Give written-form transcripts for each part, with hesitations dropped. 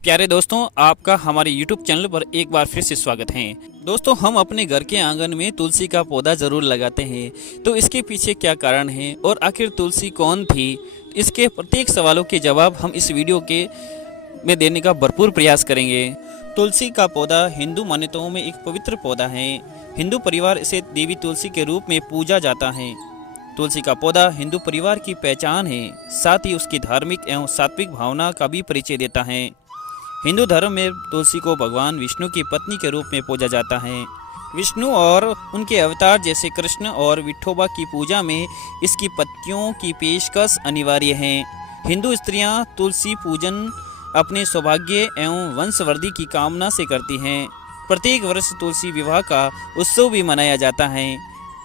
प्यारे दोस्तों, आपका हमारे YouTube चैनल पर एक बार फिर से स्वागत है। दोस्तों, हम अपने घर के आंगन में तुलसी का पौधा ज़रूर लगाते हैं। तो इसके पीछे क्या कारण है और आखिर तुलसी कौन थी, इसके प्रत्येक सवालों के जवाब हम इस वीडियो के में देने का भरपूर प्रयास करेंगे। तुलसी का पौधा हिंदू मान्यताओं में एक पवित्र पौधा है। हिंदू परिवार इसे देवी तुलसी के रूप में पूजा जाता है। तुलसी का पौधा हिंदू परिवार की पहचान है, साथ ही उसकी धार्मिक एवं सात्विक भावना का भी परिचय देता है। हिंदू धर्म में तुलसी को भगवान विष्णु की पत्नी के रूप में पूजा जाता है। विष्णु और उनके अवतार जैसे कृष्ण और विठोबा की पूजा में इसकी पत्तियों की पेशकश अनिवार्य है। हिंदू स्त्रियां तुलसी पूजन अपने सौभाग्य एवं वंशवृद्धि की कामना से करती हैं। प्रत्येक वर्ष तुलसी विवाह का उत्सव भी मनाया जाता है।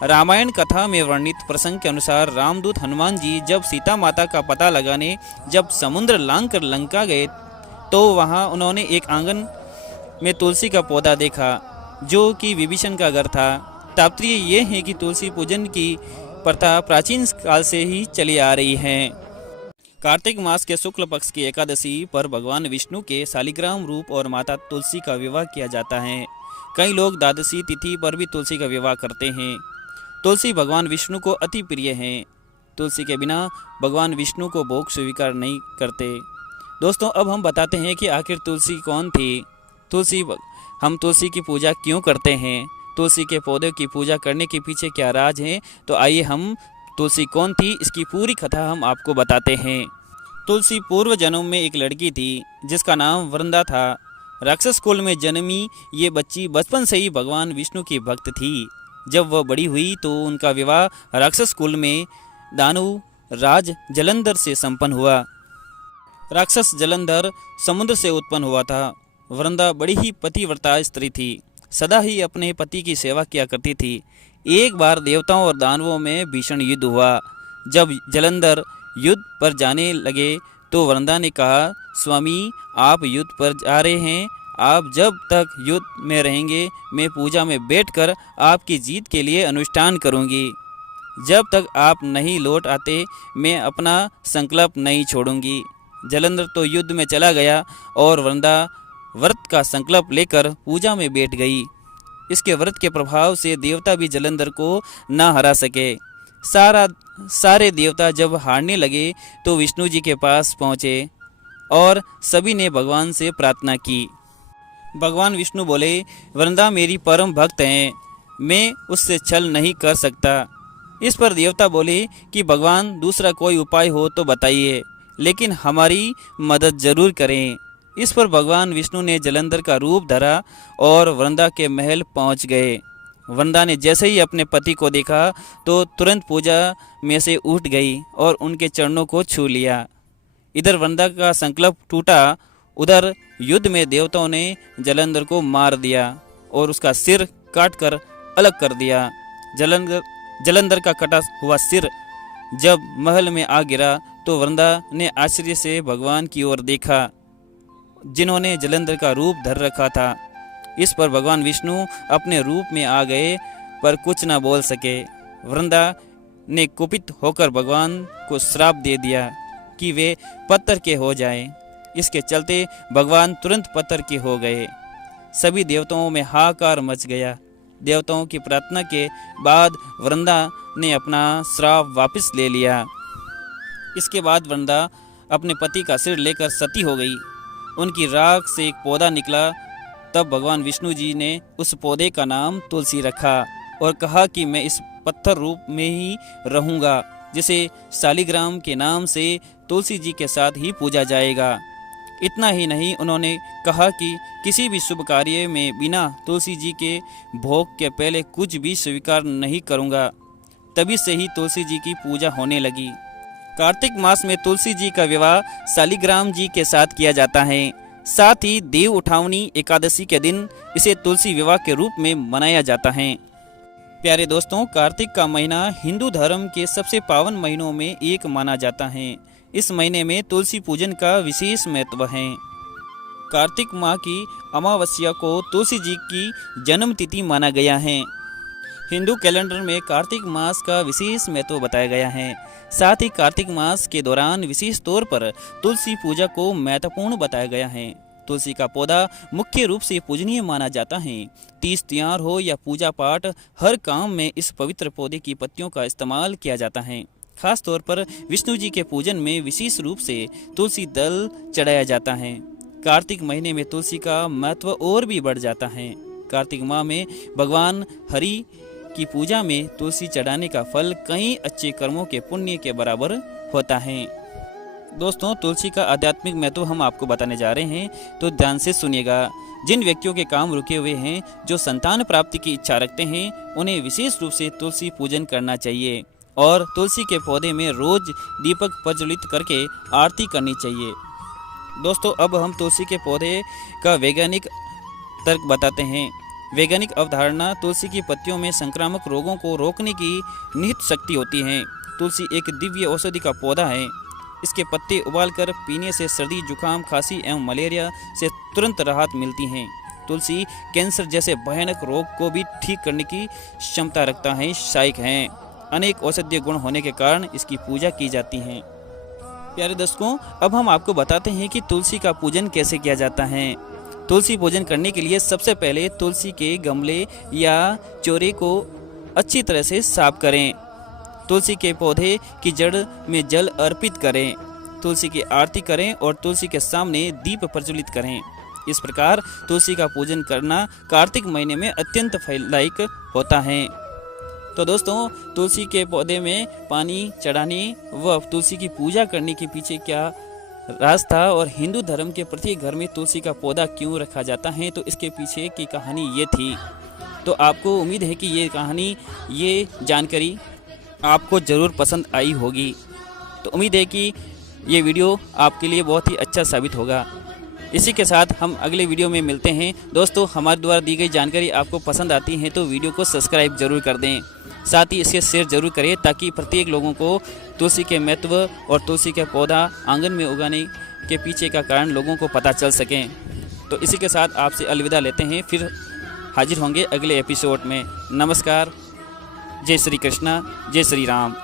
रामायण कथा में वर्णित प्रसंग के अनुसार रामदूत हनुमान जी जब सीता माता का पता लगाने जब समुद्र लांघ कर लंका गए तो वहां उन्होंने एक आंगन में तुलसी का पौधा देखा जो कि विभीषण का घर था। तात्पर्य ये है कि तुलसी पूजन की प्रथा प्राचीन काल से ही चली आ रही है। कार्तिक मास के शुक्ल पक्ष की एकादशी पर भगवान विष्णु के शालिग्राम रूप और माता तुलसी का विवाह किया जाता है। कई लोग द्वादशी तिथि पर भी तुलसी का विवाह करते हैं। तुलसी भगवान विष्णु को अति प्रिय है। तुलसी के बिना भगवान विष्णु को भोग स्वीकार नहीं करते। दोस्तों, अब हम बताते हैं कि आखिर तुलसी कौन थी। हम तुलसी की पूजा क्यों करते हैं, तुलसी के पौधे की पूजा करने के पीछे क्या राज है। तो आइए हम तुलसी कौन थी इसकी पूरी कथा हम आपको बताते हैं। तुलसी पूर्व जन्म में एक लड़की थी जिसका नाम वृंदा था। राक्षस कुल में जन्मी ये बच्ची बचपन से ही भगवान विष्णु की भक्त थी। जब वह बड़ी हुई तो उनका विवाह राक्षस कुल में दानव राज जलंधर से संपन्न हुआ। राक्षस जलंधर समुद्र से उत्पन्न हुआ था। वृंदा बड़ी ही पतिव्रता स्त्री थी, सदा ही अपने पति की सेवा किया करती थी। एक बार देवताओं और दानवों में भीषण युद्ध हुआ। जब जलंधर युद्ध पर जाने लगे तो वृंदा ने कहा, स्वामी, आप युद्ध पर जा रहे हैं, आप जब तक युद्ध में रहेंगे मैं पूजा में बैठकर आपकी जीत के लिए अनुष्ठान करूंगी। जब तक आप नहीं लौट आते मैं अपना संकल्प नहीं छोड़ूंगी। जलंधर तो युद्ध में चला गया और वृंदा व्रत का संकल्प लेकर पूजा में बैठ गई। इसके व्रत के प्रभाव से देवता भी जलंधर को न हरा सके। सारे देवता जब हारने लगे तो विष्णु जी के पास पहुँचे और सभी ने भगवान से प्रार्थना की। भगवान विष्णु बोले, वृंदा मेरी परम भक्त हैं, मैं उससे छल नहीं कर सकता। इस पर देवता बोले कि भगवान दूसरा कोई उपाय हो तो बताइए, लेकिन हमारी मदद जरूर करें। इस पर भगवान विष्णु ने जलंधर का रूप धरा और वृंदा के महल पहुंच गए। वृंदा ने जैसे ही अपने पति को देखा तो तुरंत पूजा में से उठ गई और उनके चरणों को छू लिया। इधर वृंदा का संकल्प टूटा, उधर युद्ध में देवताओं ने जलंधर को मार दिया और उसका सिर काटकर अलग कर दिया। जलंधर का कटा हुआ सिर जब महल में आ गिरा तो वृंदा ने आश्चर्य से भगवान की ओर देखा जिन्होंने जलंधर का रूप धर रखा था। इस पर भगवान विष्णु अपने रूप में आ गए पर कुछ न बोल सके। वृंदा ने कुपित होकर भगवान को श्राप दे दिया कि वे पत्थर के हो जाएं। इसके चलते भगवान तुरंत पत्थर के हो गए। सभी देवताओं में हाहाकार मच गया। देवताओं की प्रार्थना के बाद वृंदा ने अपना श्राप वापस ले लिया। इसके बाद वृंदा अपने पति का सिर लेकर सती हो गई। उनकी राख से एक पौधा निकला। तब भगवान विष्णु जी ने उस पौधे का नाम तुलसी रखा और कहा कि मैं इस पत्थर रूप में ही रहूंगा, जिसे शालिग्राम के नाम से तुलसी जी के साथ ही पूजा जाएगा। इतना ही नहीं, उन्होंने कहा कि किसी भी शुभ कार्य में बिना तुलसी जी के भोग के पहले कुछ भी स्वीकार नहीं करूंगा। तभी से ही तुलसी जी की पूजा होने लगी। कार्तिक मास में तुलसी जी का विवाह शालिग्राम जी के साथ किया जाता है। साथ ही देव उठावनी एकादशी के दिन इसे तुलसी विवाह के रूप में मनाया जाता है। प्यारे दोस्तों, कार्तिक का महीना हिंदू धर्म के सबसे पावन महीनों में एक माना जाता है। इस महीने में तुलसी पूजन का विशेष महत्व है। कार्तिक माह की अमावस्या को तुलसी जी की जन्म तिथि माना गया है। हिंदू कैलेंडर में कार्तिक मास का विशेष महत्व बताया गया है। साथ ही कार्तिक मास के दौरान विशेष तौर पर तुलसी पूजा को महत्वपूर्ण बताया गया है। तुलसी का पौधा मुख्य रूप से पूजनीय माना जाता है। तीज त्योहार हो या पूजा पाठ, हर काम में इस पवित्र पौधे की पत्तियों का इस्तेमाल किया जाता है। खास तौर पर विष्णु जी के पूजन में विशेष रूप से तुलसी दल चढ़ाया जाता है। कार्तिक महीने में तुलसी का महत्व और भी बढ़ जाता है। कार्तिक माह में भगवान हरि की पूजा में तुलसी चढ़ाने का फल कई अच्छे कर्मों के पुण्य के बराबर होता है। दोस्तों, तुलसी का आध्यात्मिक महत्व हम आपको बताने जा रहे हैं, तो ध्यान से सुनिएगा। जिन व्यक्तियों के काम रुके हुए हैं, जो संतान प्राप्ति की इच्छा रखते हैं, उन्हें विशेष रूप से तुलसी पूजन करना चाहिए और तुलसी के पौधे में रोज दीपक प्रज्वलित करके आरती करनी चाहिए। दोस्तों, अब हम तुलसी के पौधे का वैज्ञानिक तर्क बताते हैं। वैज्ञानिक अवधारणा, तुलसी की पत्तियों में संक्रामक रोगों को रोकने की निहित शक्ति होती है। तुलसी एक दिव्य औषधि का पौधा है। इसके पत्ते उबालकर पीने से सर्दी, जुकाम, खांसी एवं मलेरिया से तुरंत राहत मिलती है। तुलसी कैंसर जैसे भयानक रोग को भी ठीक करने की क्षमता रखता है, सहायक है। अनेक औषधीय गुण होने के कारण इसकी पूजा की जाती है। प्यारे दर्शकों, अब हम आपको बताते हैं कि तुलसी का पूजन कैसे किया जाता है। तुलसी पूजन करने के लिए सबसे पहले तुलसी के गमले या चोरे को अच्छी तरह से साफ करें। तुलसी के पौधे की जड़ में जल अर्पित करें। तुलसी की आरती करें और तुलसी के सामने दीप प्रज्वलित करें। इस प्रकार तुलसी का पूजन करना कार्तिक महीने में अत्यंत फलदायक होता है। तो दोस्तों, तुलसी के पौधे में पानी चढ़ाने व तुलसी की पूजा करने के पीछे क्या राज था और हिंदू धर्म के प्रत्येक घर में तुलसी का पौधा क्यों रखा जाता है, तो इसके पीछे की कहानी ये थी। तो आपको उम्मीद है कि ये कहानी, ये जानकारी आपको ज़रूर पसंद आई होगी। तो उम्मीद है कि ये वीडियो आपके लिए बहुत ही अच्छा साबित होगा। इसी के साथ हम अगले वीडियो में मिलते हैं। दोस्तों, हमारे द्वारा दी गई जानकारी आपको पसंद आती है तो वीडियो को सब्सक्राइब जरूर कर दें। साथ ही इसके शेयर जरूर करें ताकि प्रत्येक लोगों को तुलसी के महत्व और तुलसी का पौधा आंगन में उगाने के पीछे का कारण लोगों को पता चल सकें। तो इसी के साथ आपसे अलविदा लेते हैं, फिर हाजिर होंगे अगले एपिसोड में। नमस्कार, जय श्री कृष्णा, जय श्री राम।